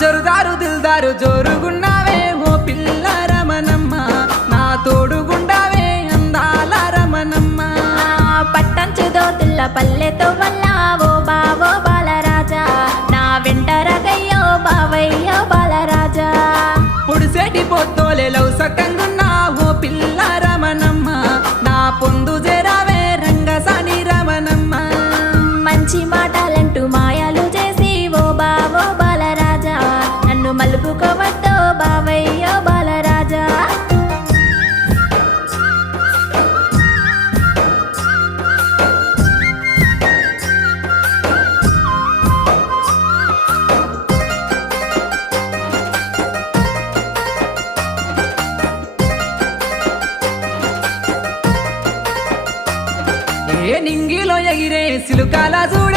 జరుదారు దిల్దారు జోరుగున్నావే ఓ పిల్ల రమణమ్మ, నా తోడుగుండావే అందాల రమణమ్మ. పట్టంచు దోతుల్ల పల్లెతో వల్ల ఓ బావో బాలరాజా, నా వెంట రగయ్యో బావయ్యో బాలరాజా. పొడిసేటి పొత్తోలే లవ్ సక్కంగున్నా ఓ పిల్ల రమణమ్మ, నా పొందు జరావే రంగసాని రమణమ్మ. మంచి మాటలంటూ మాయాలు చేసి ఓ బావో బాలరాజా, నన్ను మలుపుకోవద్దో బావయ్యో బాలరాజా. ఏ నింగిలో ఎగిరే సిలుకాల చూడ